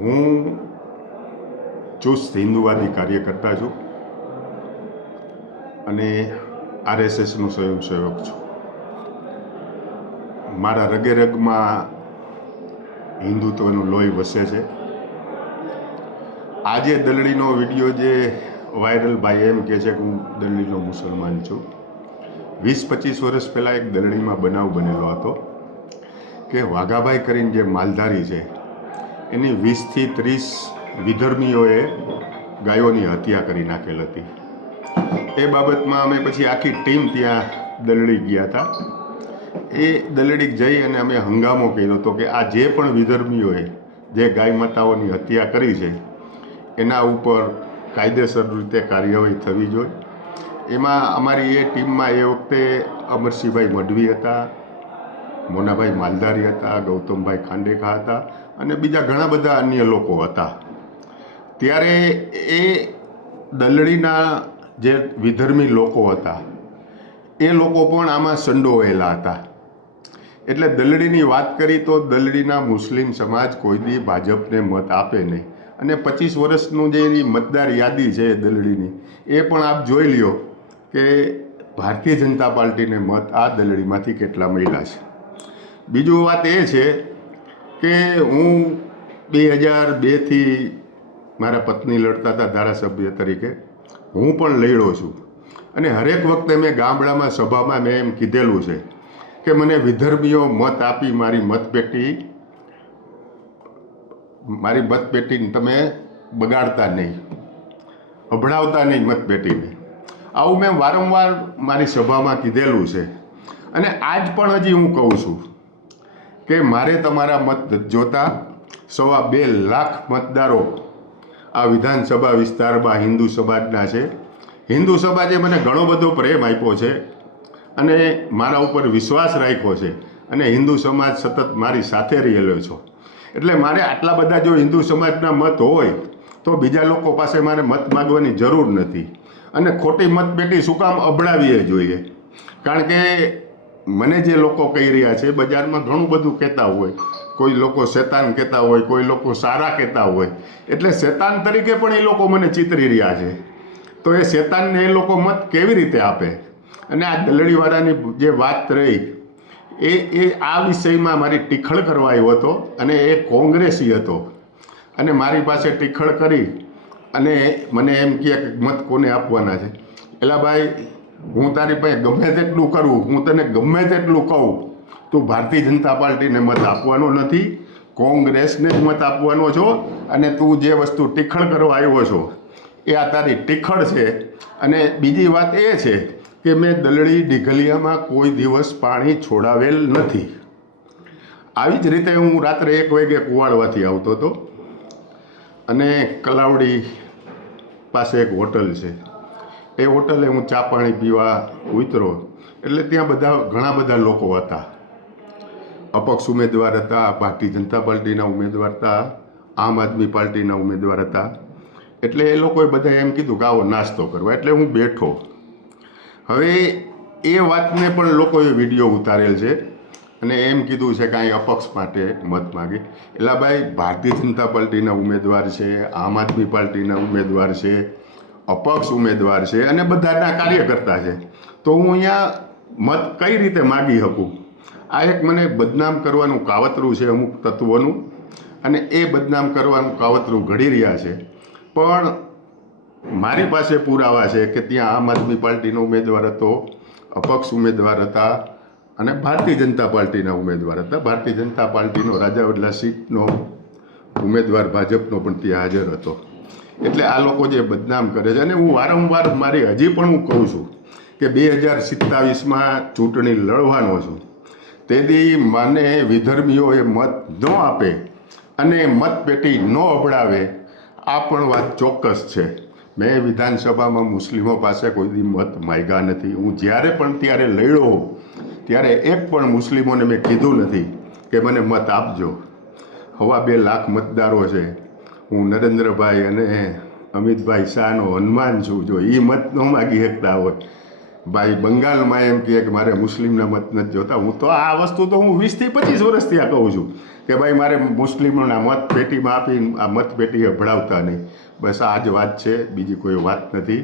હું ચુસ્ત હિન્દુવાદી કાર્યકર્તા છું અને આરએસએસનો સ્વયંસેવક છું. મારા રગે રગમાં હિન્દુત્વનું લોહી વસે છે. આજે દલડીનો વિડીયો જે વાયરલ ભાઈ એમ કહે છે કે હું દલડીનો મુસલમાન છું. 20-25 વર્ષ પહેલાં એક દલડીમાં બનાવ બનેલો હતો કે વાઘાભાઈ કરીને જે માલધારી છે એની 20થી 30 વિધર્મીઓએ ગાયોની હત્યા કરી નાખેલ હતી. એ બાબતમાં અમે પછી આખી ટીમ ત્યાં દલડી ગયા હતા. એ દલડી જઈ અને અમે હંગામો કર્યો હતો કે આ જે પણ વિધર્મીઓએ જે ગાય માતાઓની હત્યા કરી છે એના ઉપર કાયદેસર રીતે કાર્યવાહી થવી જોઈએ. એમાં અમારી એ ટીમમાં એ વખતે અમરસિંહભાઈ મઢવી હતા, મોનાભાઈ માલધારી હતા, ગૌતમભાઈ ખાંડેખા હતા અને બીજા ઘણા બધા અન્ય લોકો હતા. ત્યારે એ દલડીના જે વિધર્મી લોકો હતા એ લોકો પણ આમાં સંડોવાયેલા હતા. એટલે દલડીની વાત કરી તો દલડીના મુસ્લિમ સમાજ કોઈ દી ભાજપને મત આપે નહીં. અને 25 વર્ષનું જે એની મતદાર યાદી છે દલડીની એ પણ આપ જોઈ લ્યો કે ભારતીય જનતા પાર્ટીને મત આ દલડીમાંથી કેટલા મળ્યા છે. બીજું વાત એ છે કે હું 2002થી મારા પત્ની લડતા હતા ધારાસભ્ય તરીકે, હું પણ લડ્યો છું. અને હરેક વખતે મેં ગામડામાં સભામાં મેં એમ કીધેલું છે કે મને વિધર્મીઓ મત આપી મારી મતપેટીને તમે બગાડતા નહીં, અભડાવતા નહીં મતપેટીને. આવું મેં વારંવાર મારી સભામાં કીધેલું છે. અને આજ પણ હજી હું કહું છું કે મારે તમારા મત જોતા 2.25 લાખ મતદારો આ વિધાનસભા વિસ્તારમાં હિન્દુ સમાજના છે. હિન્દુ સમાજે મને ઘણો બધો પ્રેમ આપ્યો છે અને મારા ઉપર વિશ્વાસ રાખ્યો છે અને હિન્દુ સમાજ સતત મારી સાથે રહેલો છો. એટલે મારે આટલા બધા જો હિન્દુ સમાજના મત હોય તો બીજા લોકો પાસે મારે મત માગવાની જરૂર નથી. અને ખોટી મતપેટી શું કામ અભડાવીએ જોઈએ? કારણ કે મને જે લોકો કહી રહ્યા છે બજારમાં ઘણું બધું કહેતા હોય, કોઈ લોકો શેતાન કહેતા હોય, કોઈ લોકો સારા કહેતા હોય. એટલે શેતાન તરીકે પણ એ લોકો મને ચિતરી રહ્યા છે. તો એ શેતાનને એ લોકો મત કેવી રીતે આપે? અને આ દલડીવાળાની જે વાત રહી એ આ વિષયમાં મારી ટીખળ કરવા આવ્યો હતો અને એ કોંગ્રેસી હતો અને મારી પાસે ટીખળ કરી અને મને એમ કહે કે મત કોને આપવાના છે. એલા ભાઈ, હું તારી પાસે ગમે તેટલું કરું, હું તને ગમે તેટલું કહું, તું ભારતીય જનતા પાર્ટીને મત આપવાનો નથી, કોંગ્રેસને જ મત આપવાનો છો. અને તું જે વસ્તુ ટીખળ કરવા આવ્યો છો એ આ તારી ટીખળ છે. અને બીજી વાત એ છે કે મેં દલડી ઢીઘલિયામાં કોઈ દિવસ પાણી છોડાવેલ નથી. આવી જ રીતે હું રાત્રે 1 વાગે કુવાડવાથી આવતો હતો અને કલાવડી પાસે એક હોટલ છે. એ હોટલે હું ચા પાણી પીવા ઉતરો એટલે ત્યાં ઘણા બધા લોકો હતા. અપક્ષ ઉમેદવાર હતા, ભારતીય જનતા પાર્ટીના ઉમેદવાર હતા, આમ આદમી પાર્ટીના ઉમેદવાર હતા. એટલે એ લોકોએ બધા એમ કીધું કે આવો નાસ્તો કરવા. એટલે હું બેઠો. હવે એ વાતને પણ લોકોએ વિડીયો ઉતારેલ છે અને એમ કીધું છે કે અહીં અપક્ષ માટે મત માગે. એટલે ભાઈ, ભારતીય જનતા પાર્ટીના ઉમેદવાર છે, આમ આદમી પાર્ટીના ઉમેદવાર છે, અપક્ષ ઉમેદવાર છે અને બધાના કાર્યકર્તા છે. તો હું અહીંયા મત કઈ રીતે માગી શકું? આ એક મને બદનામ કરવાનું કાવતરું છે અમુક તત્વોનું અને એ બદનામ કરવાનું કાવતરું ઘડી રહ્યા છે. પણ મારી પાસે પુરાવા છે કે ત્યાં આમ આદમી પાર્ટીનો ઉમેદવાર હતો, અપક્ષ ઉમેદવાર હતા અને ભારતીય જનતા પાર્ટીના ઉમેદવાર હતા. ભારતીય જનતા પાર્ટીનો રાજાવડલા સીટનો ઉમેદવાર ભાજપનો પણ ત્યાં હાજર હતો. એટલે આ લોકો જે બદનામ કરે છે અને હું વારંવાર હજી પણ હું કહું છું કે 2027માં ચૂંટણી લડવાનો છું. તેથી મને વિધર્મીઓએ મત ન આપે અને મતપેટી ન અભડાવે આ પણ વાત ચોક્કસ છે. મેં વિધાનસભામાં મુસ્લિમો પાસે કોઈ દી મત માગ્યા નથી. હું જ્યારે પણ ત્યારે લડ્યો ત્યારે એક પણ મુસ્લિમોને મેં કીધું નથી કે મને મત આપજો. 2.25 લાખ મતદારો છે. હું નરેન્દ્રભાઈ અને અમિતભાઈ શાહનો હનુમાન છું. જો એ મત ન માગી શકતા હોય, ભાઈ બંગાળમાં એમ કહે કે મારે મુસ્લિમના મત નથી જોતા. હું તો આ વસ્તુ તો હું 20 થી 25 વર્ષથી આ કહું છું કે ભાઈ મારે મુસ્લિમોના મત પેટીમાં આપીને આ મત પેટીએ ભળાવતા નહીં. બસ આ જ વાત છે, બીજી કોઈ વાત નથી.